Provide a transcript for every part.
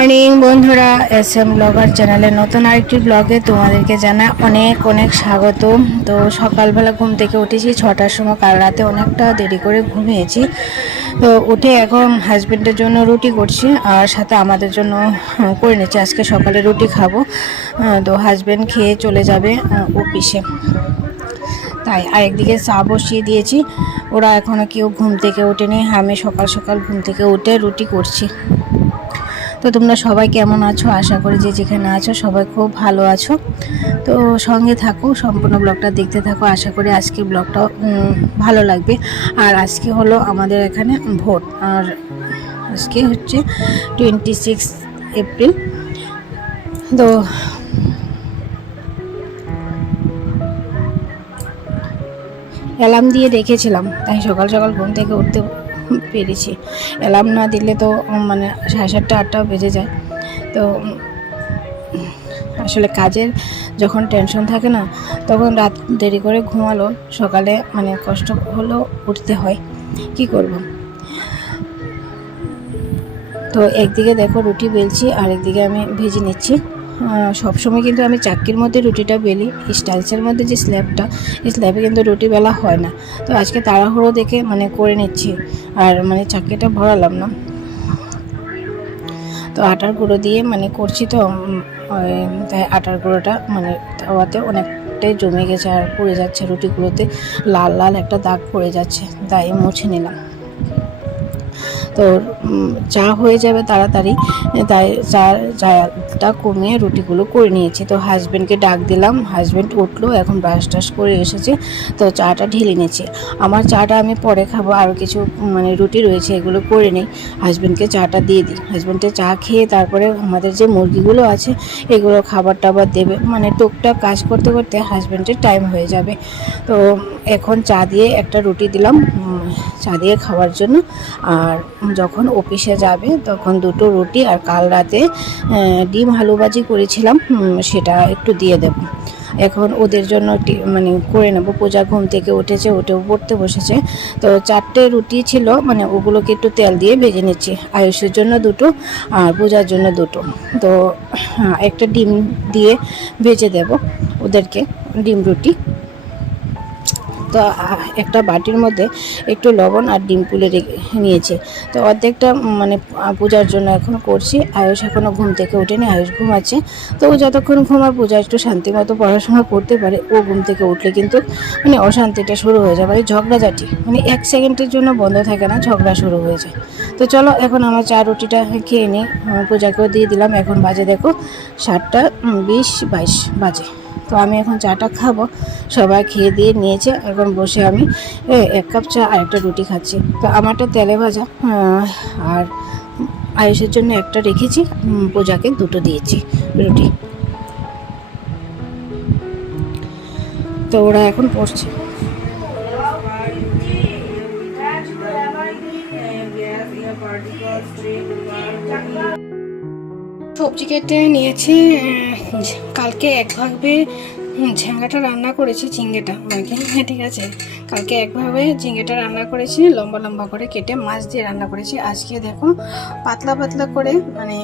Morning, বন্ধুরা S M blogger চ্যানেলে নতুন আরেকটি ব্লগে তোমাদেরকে জানা অনেক অনেক স্বাগত। তো সকালবেলা ঘুম থেকে উঠেছি, ছটার সময়, কাল রাতে অনেকটা দেরি করে ঘুমিয়েছি। তো উঠে এখন হাজব্যান্ডের জন্য রুটি করছি, আর সাথে আমাদের জন্য করে নিচ্ছি। আজকে সকালে রুটি খাব। তো হাজব্যান্ড খেয়ে চলে যাবে অফিসে তাই আরেকদিকে চা বসিয়ে দিয়েছি। ওরা এখনও কেউ ঘুম থেকে ওঠেনি, আমি সকাল সকাল ঘুম থেকে উঠে রুটি করছি। তো তোমরা সবাই কেমন আছো? আশা করি যে যেখানে আছো সবাই খুব ভালো আছো। তো সঙ্গে থাকো, সম্পূর্ণ ব্লগটা দেখতে থাকো। আশা করি আজকে ব্লগটা ভালো লাগবে। আর আজকে হলো আমাদের এখানে ভোট। আর আজকে হচ্ছে টোয়েন্টি সিক্স এপ্রিল তো অ্যালার্ম দিয়ে রেখেছিলাম, তাই সকাল সকাল ঘুম থেকে উঠতে পেরেছি। অ্যালার্ম না দিলে তো মানে সাড়ে সাতটা, আটটা বেজে যায়। তো আসলে কাজের যখন টেনশন থাকে না, তখন রাত দেরি করে ঘুমালো, সকালে মানে কষ্ট হলেও উঠতে হয়। কি করব? তো একদিকে দেখো রুটি বেলছি আর একদিকে আমি ভেজে নিচ্ছি। সবসময় কিন্তু আমি চাক্কির মধ্যে রুটিটা বেলি স্টাইলসের মধ্যে যে স্ল্যাবটা, এই স্ল্যাবে কিন্তু রুটি বেলা হয় না। তো আজকে তাড়াহুড়ো দেখে মানে করে নিচ্ছি, আর মানে চাক্কিটা ভরালাম না। তো আটার গুঁড়ো দিয়ে মানে করছি তো তাই আটার গুঁড়োটা মানে তাওয়াতে অনেকটাই জমে গেছে আর পড়ে যাচ্ছে রুটিগুলোতে, লাল লাল একটা দাগ পড়ে যাচ্ছে, তাই মুছে নিলাম। তো চা হয়ে যাবে তাড়াতাড়ি, তাই চা চাটা কমিয়ে রুটিগুলো করে নিয়েছি। তো হাজব্যান্ডকে ডাক দিলাম হাজব্যান্ড উঠল, এখন ব্রাশ টাশ করে এসেছে। তো চাটা ঢেলে নিয়েছি। আমার চাটা আমি পরে খাব আরও কিছু মানে রুটি রয়েছে, এগুলো করে নিই। হাজব্যান্ডকে চাটা দিয়ে দিই। হাজব্যান্ডে চা খেয়ে তারপরে আমাদের যে মুরগিগুলো আছে, এগুলো খাবার টাবার দেবে। মানে টুকটাক কাজ করতে করতে হাজব্যান্ডের টাইম হয়ে যাবে। তো এখন চা দিয়ে একটা রুটি দিলাম। চা দিয়ে খাওয়ার জন্য। আর যখন অফিসে যাবে তখন দুটো রুটি আর কাল রাতে ডিম আলুবাজি করেছিলাম সেটা একটু দিয়ে দেব। এখন ওদের জন্য মানে করে নেব। পূজা ঘুম থেকে উঠেছে উঠে পড়তে বসেছে। তো চারটে রুটি ছিল মানে ওগুলোকে একটু তেল দিয়ে ভেজে নিচ্ছি। আয়ুষের জন্য দুটো আর পূজার জন্য দুটো। তো হ্যাঁ, একটা ডিম দিয়ে ভেজে দেব ওদেরকে ডিম রুটি। তো একটা বাটির মধ্যে একটু লবণ আর ডিম পুলে নিয়েছি। তো অর্ধেকটা মানে পূজার জন্য এখন করছি। আয়ুষ এখনও ঘুম থেকে ওঠেনি, আয়ুষ ঘুমাচ্ছে। তো ও যতক্ষণ ঘুমায়, পূজা একটু শান্তি মতো পড়াশোনা করতে পারে। ও ঘুম থেকে উঠলে কিন্তু মানে অশান্তিটা শুরু হয়ে যায়। মানে ঝগড়াঝাটি মানে এক সেকেন্ডের জন্য বন্ধ থাকে না, ঝগড়া শুরু হয়ে যায়। তো চলো, এখন আমার চা রুটিটা খেয়ে নিই। পূজাকেও দিয়ে দিলাম। এখন বাজে, দেখো, সাতটা বিশ, বাইশ বাজে। আমি এখন চাটা খাব। সবাই খেয়ে দিয়ে নিয়েছে, এখন বসে আমি এক কাপ চা আর একটা রুটি খাচ্ছি। তো আমারটা তেলে ভাজা আর আয়ুষের জন্য একটা রেখেছি পূজাকে দুটো দিয়েছি রুটি। তো ওরা এখন পড়ছে। সবজি কেটে নিয়েছি কালকে একভাবে উম, ঝিঙ্গাটা রান্না করেছি ঝিঙ্গেটা মানে ঠিক আছে? কালকে একভাবে ঝিঙ্গেটা রান্না করেছি লম্বা লম্বা করে কেটে মাছ দিয়ে রান্না করেছি। আজকে দেখো পাতলা পাতলা করে মানে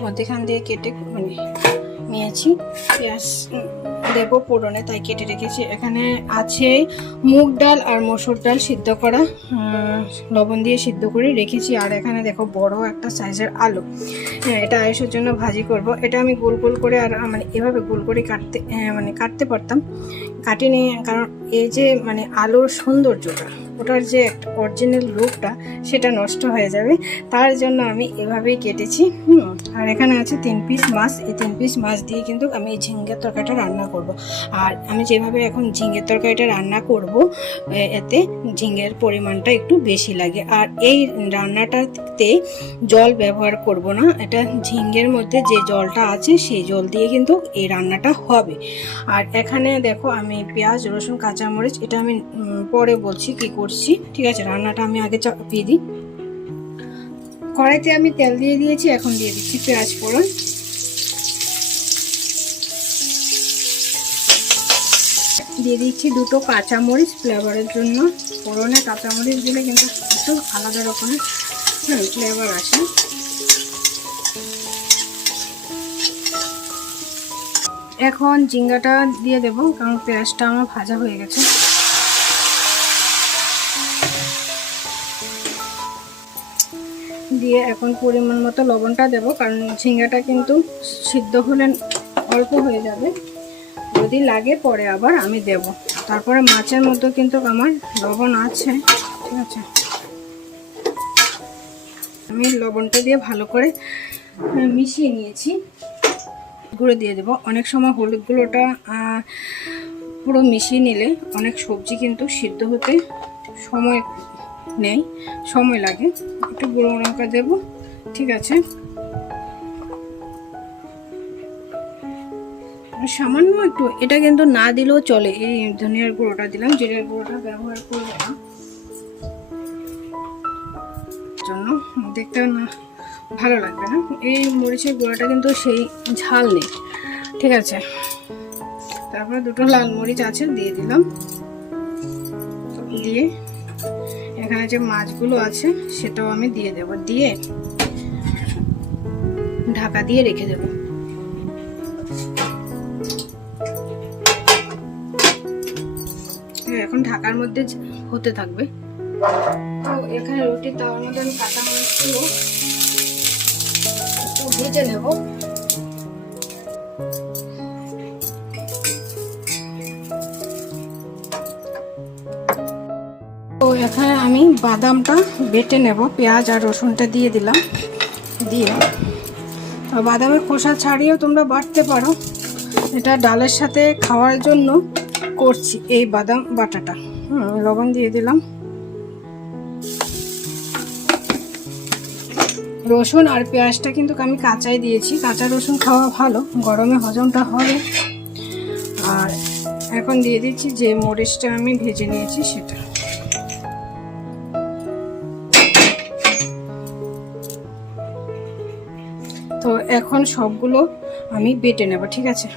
মধ্যেখান দিয়ে কেটে মানে নিয়েছি। পেঁয়াজ দেবো পোড়নে তাই কেটে রেখেছি। এখানে আছে মুগ ডাল আর মসুর ডাল সিদ্ধ করা। লবণ দিয়ে সিদ্ধ করে রেখেছি। আর এখানে দেখো বড় একটা সাইজের আলু। হ্যাঁ, এটা আয়েসের জন্য ভাজি করব। এটা আমি গোল গোল করে আর মানে এভাবে গোল করে কাটতে মানে কাটতে পারতাম। কাটিনি কারণ এই যে মানে আলোর সৌন্দর্যটা ওটার যে একটা অরিজিনাল লুকটা সেটা নষ্ট হয়ে যাবে। তার জন্য আমি এভাবেই কেটেছি, হুম। আর এখানে আছে তিন পিস মাছ। এই তিন পিস মাছ দিয়ে কিন্তু আমি এই ঝিঙ্গের তরকারিটা রান্না করব। আর আমি যেভাবে এখন ঝিঙ্গের তরকারিটা রান্না করব এতে ঝিঙ্গের পরিমাণটা একটু বেশি লাগে। আর এই রান্নাটাতে জল ব্যবহার করব না। এটা ঝিঙ্গের মধ্যে যে জলটা আছে, সেই জল দিয়ে কিন্তু এই রান্নাটা হবে। আর এখানে দেখো আমি পেঁয়াজ, রসুন, কাঁচামরিচ, এটা আমি পরে বলছি কি করছি। ঠিক আছে, রান্নাটা আমি আগে চাপিয়ে দিই। কড়াইতে আমি তেল দিয়ে দিয়েছি, এখন দিয়ে দিচ্ছি পেঁয়াজ ফোড়ন। দিয়ে দিচ্ছি দুটো কাঁচামরিচ ফ্লেভারের জন্য। ফোড়নে কাঁচামরিচ দিলে কিন্তু একটু আলাদা রকমের হ্যাঁ ফ্লেভার আছে। এখন ঝিঙ্গাটা দিয়ে দেবো, কারণ পেঁয়াজটা আমার ভাজা হয়ে গেছে। দিয়ে এখন পরিমাণ মতো লবণটা দেবো, কারণ ঝিঙ্গাটা কিন্তু সিদ্ধ হলে অল্প হয়ে যাবে। যদি লাগে পরে আবার আমি দেব। তারপরে মাছের মধ্যে কিন্তু আমার লবণ আছে, ঠিক আছে? আমি লবণটা দিয়ে ভালো করে মিশিয়ে নিয়েছি। গুঁড়ো দিয়ে দেবো। অনেক সময় হলুদ গুঁড়োটা পুরো মিশিয়ে নিলে অনেক সবজি কিন্তু সিদ্ধ হতে সময় নেই, সময় লাগে। একটু গুঁড়ো লঙ্কা দেবো, ঠিক আছে? সামান্য একটু, এটা কিন্তু না দিলেও চলে, এই ধনিয়ার গুঁড়োটা দিলাম, জিরের গুঁড়োটা ব্যবহার করব না। জন্য দেখতে না, ভালো লাগবে না। এই মরিচের গুঁড়োটা কিন্তু সেই ঝাল নেই, ঠিক আছে? তারপরে দুটো লাল মরিচ আছে, দিয়ে দিলাম। দিয়ে এখানে যে মাছগুলো আছে, সেটাও আমি দিয়ে দেব। দিয়ে ঢাকা দিয়ে রেখে দেব। এখন ঢাকার মধ্যে হতে থাকবে। তো এখানে রুটি তাওয়ার মধ্যে আমি কাঁচা মাছগুলো ভেজে নেব। তো এখানে আমি বাদামটা বেটে নেব, পেঁয়াজ আর রসুনটা দিয়ে দিলাম, দিয়ে। বাদামের খোসা ছাড়িয়েও তোমরা বাটতে পারো। এটা ডালের সাথে খাওয়ার জন্য করছি এই বাদাম বাটাটা। হুম, লবণ দিয়ে দিলাম। রসুন আর পেঁয়াজটা কিন্তু আমি কাঁচাই দিয়েছি। কাঁচা রসুন খাওয়া ভালো, গরমে হজমটা হবে। আর এখন দিয়ে দিচ্ছি যে মরিচটা আমি ভেজে নিয়েছি সেটা। সবগুলো আমি বেটে নেব, ঠিক আছে?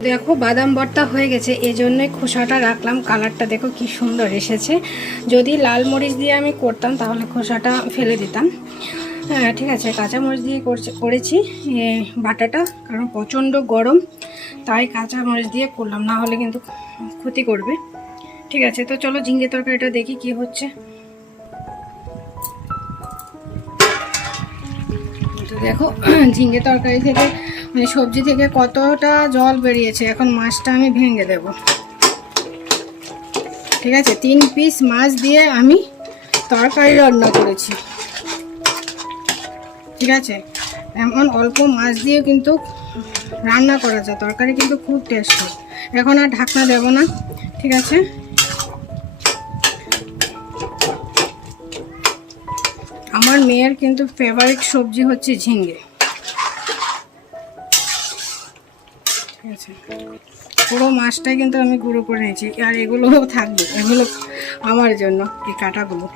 দেখো, বাদাম ভর্তা হয়ে গেছে এই জন্যই খোসাটা রাখলাম। কালারটা দেখো কি সুন্দর এসেছে। যদি লাল মরিচ দিয়ে আমি করতাম, তাহলে খোসাটা ফেলে দিতাম। হ্যাঁ ঠিক আছে, কাঁচা মরিচ দিয়ে করছে- বাটাটা, কারণ প্রচণ্ড গরম, তাই কাঁচা মরিচ দিয়ে করলাম। না হলে কিন্তু ক্ষতি করবে। ঠিক আছে, তো চলো ঝিঙ্গে তরকারিটা দেখি কি হচ্ছে। দেখো ঝিঙ্গে তরকারি থেকে মানে সবজি থেকে কতটা জল বেরিয়েছে, এখন মাছটা আমি ভেঙে দেব। ঠিক আছে, তিন পিস মাছ দিয়ে আমি তরকারি রান্না করেছি। ঠিক আছে, এমন অল্প মাছ দিয়ে কিন্তু রান্না করা যায়, তরকারি কিন্তু খুব টেস্ট এখন আর ঢাকনা দেব না, ঠিক আছে? আমার মেয়ের কিন্তু ফেভারিট সবজি হচ্ছে ঝিঙ্গে। ঠিক আছে? পুরো মাছটাই কিন্তু আমি গুঁড়ো করে নিয়েছি, আর এগুলোও থাকবে, এগুলো আমার জন্য, এই কাটাগুলো।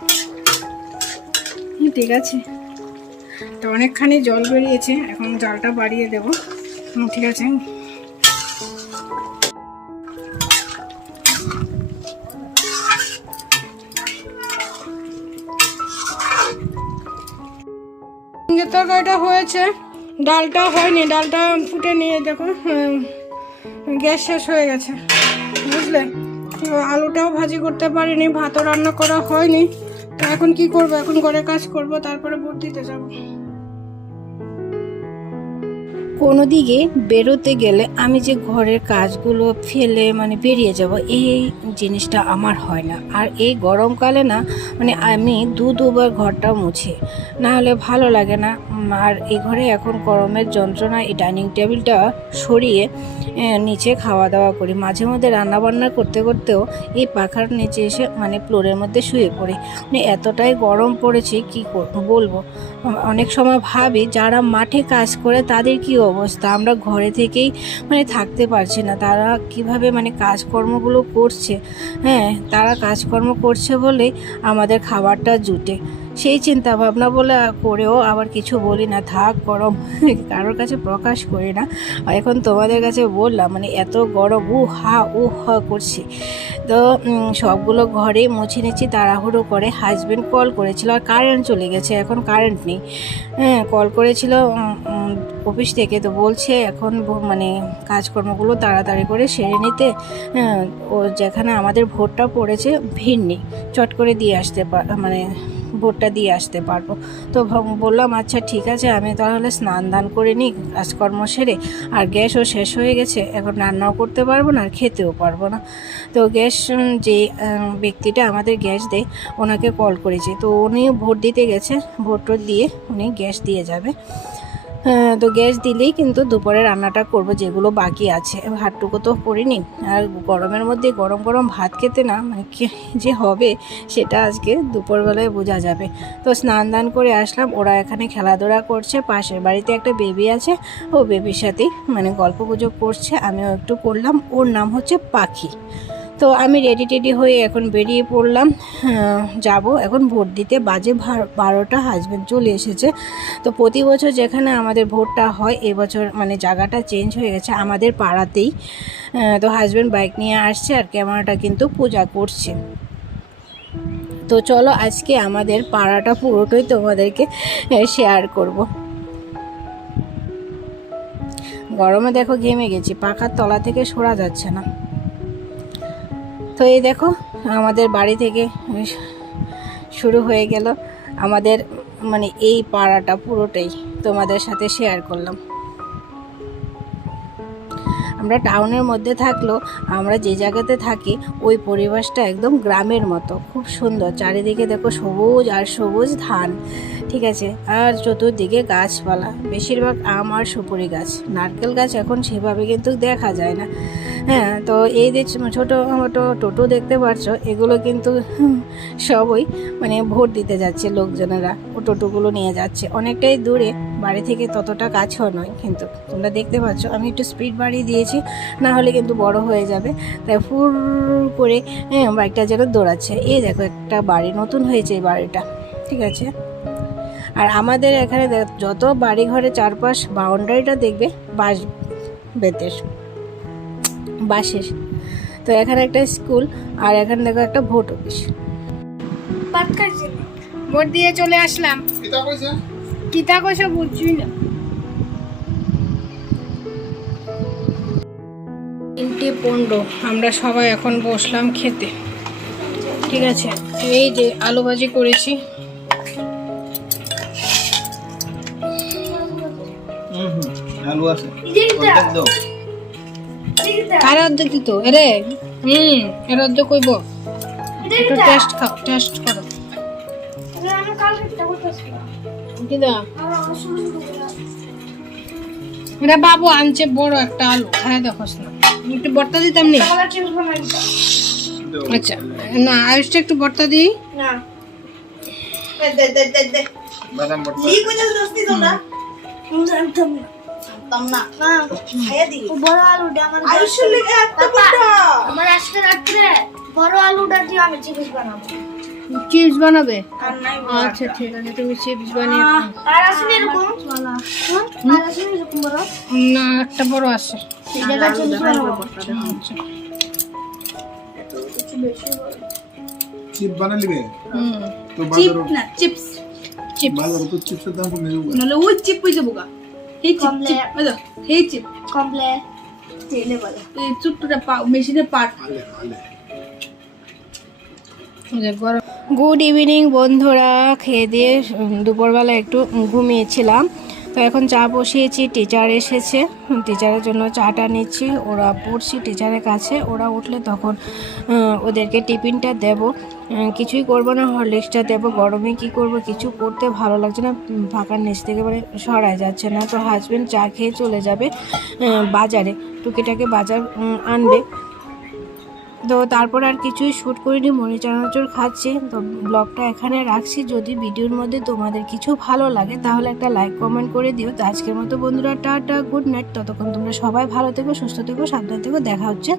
ঠিক আছে। তো অনেকখানি জল বেরিয়েছে, এখন জলটা বাড়িয়ে দেবো। ঠিক আছে। তরকারিটা হয়েছে। ডালটা হয়নি, ডালটা ফুটে নিয়ে দেখো গ্যাস শেষ হয়ে গেছে। বুঝলে? আলুটাও ভাজি করতে পারিনি, ভাতও রান্না করা হয়নি। তো এখন কি করব? এখন ঘরে কাজ করব, তারপরে ভোট দিতে যাব। কোনো দিকে বেরোতে গেলে আমি যে ঘরের কাজগুলো ফেলে মানে বেরিয়ে যাব, এই জিনিসটা আমার হয় না। আর এই গরমকালে না মানে আমি দু দুবার ঘরটা মুছি। না হলে ভালো লাগে না। আর এই ঘরে এখন গরমের যন্ত্রণা, এই ডাইনিং টেবিলটা সরিয়ে নিচে খাওয়া দাওয়া করি। মাঝে মধ্যে রান্নাবান্না করতে করতেও এই পাখার নিচে এসে মানে ফ্লোরের মধ্যে শুয়ে পড়ি। মানে এতটাই গরম পড়েছে, কি বলব? অনেক সময় ভাবি, যারা মাঠে কাজ করে তাদের কি অবস্থা। আমরা ঘরে থেকেই মানে থাকতে পারছি না। তারা কীভাবে মানে কাজকর্মগুলো করছে? হ্যাঁ তারা কাজকর্ম করছে বলে আমাদের খাবারটা জুটে। সেই চিন্তা ভাবনা বলে করেও আবার কিছু বলি না। থাক গরম, কারোর কাছে প্রকাশ করি না। এখন তোমাদের কাছে বললাম মানে এত গরম উ হা উ হা করছে। তো সবগুলো ঘরে মুছে নিচ্ছি, তাড়াহুড়ো করে হাজবেন্ড কল করেছিল আর কারেন্ট চলে গেছে, এখন কারেন্ট নেই। হ্যাঁ কল করেছিল অফিস থেকে তো বলছে এখন মানে কাজকর্মগুলো তাড়াতাড়ি করে সেরে নিতে হ্যাঁ, ও যেখানে আমাদের ভোটটা পড়েছে ভিড় নেই চট করে দিয়ে আসতে মানে ভোটটা দিয়ে আসতে পারব। তো বললাম আচ্ছা ঠিক আছে আমি তাহলে স্নান দান করে নিই কাজকর্ম সেরে আর গ্যাসও শেষ হয়ে গেছে এখন রান্নাও করতে পারব না আর খেতেও পারব না। তো গ্যাস যে ব্যক্তিটা আমাদের গ্যাস দেয় ওনাকে কল করেছি তো উনি ভোট দিতে গেছে ভোট দিয়ে উনি গ্যাস দিয়ে যাবে। তো গ্যাস দিলেই কিন্তু দুপুরে রান্নাটা করব, যেগুলো বাকি আছে। ভাতটুকু তো করিনি। আর গরমের মধ্যে গরম গরম ভাত খেতে না মানে যে হবে, সেটা আজকে দুপুরবেলায় বোঝা যাবে। তো স্নান দান করে আসলাম, ওরা এখানে খেলাধুলা করছে, পাশের বাড়িতে একটা বেবি আছে, ও বেবির সাথেই মানে গল্প গুজব করছে, আমিও একটু করলাম। ওর নাম হচ্ছে পাখি। তো আমি রেডি টেডি হয়ে এখন বেরিয়ে পড়লাম যাব। এখন ভোট দিতে বাজে বারোটা হাজব্যান্ড চলে এসেছে। তো প্রতি বছর যেখানে আমাদের ভোটটা হয়, এবছর মানে জায়গাটা চেঞ্জ হয়ে গেছে আমাদের পাড়াতেই। তো হাজব্যান্ড বাইক নিয়ে আসছে আর ক্যামেরাটা কিন্তু পূজা করছে। তো চলো আজকে আমাদের পাড়াটা পুরোটাই তোমাদেরকে শেয়ার করব। গরমে দেখো ঘেমে গেছি, পাখার তলা থেকে সরা যাচ্ছে না। তো এই দেখো, আমাদের বাড়ি থেকে শুরু হয়ে গেল। আমাদের মানে এই পাড়াটা পুরোটাই তোমাদের সাথে শেয়ার করলাম। আমরা টাউনের মধ্যে থাকলেও আমরা যে জায়গাতে থাকি, ওই পরিবেশটা একদম গ্রামের মতো। খুব সুন্দর। চারিদিকে দেখো সবুজ আর সবুজ ধান, ঠিক আছে? আর চতুর্দিকে গাছপালা। বেশিরভাগ আম আর সুপুরি গাছ। নারকেল গাছ এখন সেভাবে কিন্তু দেখা যায় না। হ্যাঁ তো এই যে ছোটো মোটো টোটো দেখতে পাচ্ছ এগুলো কিন্তু সবই মানে ভোট দিতে যাচ্ছে লোকজনেরা। ও টোটোগুলো নিয়ে যাচ্ছে। অনেকটাই দূরে বাড়ি থেকে ততটা কাছেও নয় কিন্তু তোমরা দেখতে পাচ্ছ আমি একটু স্পিড বাড়িয়ে দিয়েছি না হলে কিন্তু বড় হয়ে যাবে। তাই ফুর করে হ্যাঁ, বাইকটা যেন দৌড়াচ্ছে। এই দেখো একটা বাড়ি নতুন হয়েছে এই বাড়িটা ঠিক আছে? আর আমাদের এখানে দেখ- যত বাড়ি ঘরে চারপাশ বাউন্ডারিটা দেখবে বাঁশ বেতের বাঁশের। তো এখানে একটা স্কুল আর এখানে দেখো একটা ভোট অফিস। ভোট দিয়ে চলে আসলাম। কিতা কইছে বুঝছি না। তিনটে পনেরো আমরা সবাই এখন বসলাম খেতে। ঠিক আছে এই যে আলু ভাজি করেছি। আলু আছে। কার অর্ধেক দিত? এরে? হুম এর অর্ধেক কইব? একটু টেস্ট খাও টেস্ট করো। এটা বাবু আনছে বড় একটা আলু। খায় দেখোস না একটু বর্তা দিতাম নি? আচ্ছা না আয়ুষটা একটু বর্তা দিই। না। দে দে দে দে। বাদাম ভর্তা লি কইতে দস্তি তোমরা তুমি জানতাম না। জানতাম না না খাইয়া দি। বড় আলুটা আমার আজকে রাত্রে বড় আলুটা দিয়ে আমি চিপস বানাবো। চিপস বানাবে? আচ্ছা ঠিক আছে তুমি চিপস বানিয়ে না একটা বড় আছে। চিপস আচ্ছা। চিপ তো বাজার না চিপস। চিপস। বাজার তো চিপসের দাম কমে যাবে। নাহলে ওই চিপ হয়ে যাব গা? এই চিপ। তেলে এই মেশিনে পাট আলে আলে। গুড ইভিনিং বন্ধুরা। খেয়ে দিয়ে দুপুরবেলা একটু ঘুমিয়েছিলাম। তো এখন চা বসিয়েছি টিচার এসেছে। টিচারের জন্য চাটা নিচ্ছি। ওরা পড়ছি টিচারের কাছে। ওরা উঠলে তখন ওদেরকে টিফিনটা দেব। কিছুই করব না, হরলিক্সটা দেবো। গরমে কি করব, কিছু করতে ভালো লাগছে না। ফাঁকার নিচ থেকে মানে সরাই যাচ্ছে না। তো হাজব্যান্ড চা খেয়ে চলে যাবে বাজারে। টুকিটাকে বাজার আনবে। তো তারপর আর কিছুই শ্যুট করিনি মনে চানাচুর খাচ্ছি। তো ব্লগটা এখানে রাখছি। যদি ভিডিওর মধ্যে তোমাদের কিছু ভালো লাগে, তাহলে একটা লাইক কমেন্ট করে দিও। তো আজকের মতো বন্ধুরা, টাটা গুড নাইট ততক্ষণ তোমরা সবাই ভালো থেকো, সুস্থ থেকো, সাবধান থেকো। দেখা হচ্ছে।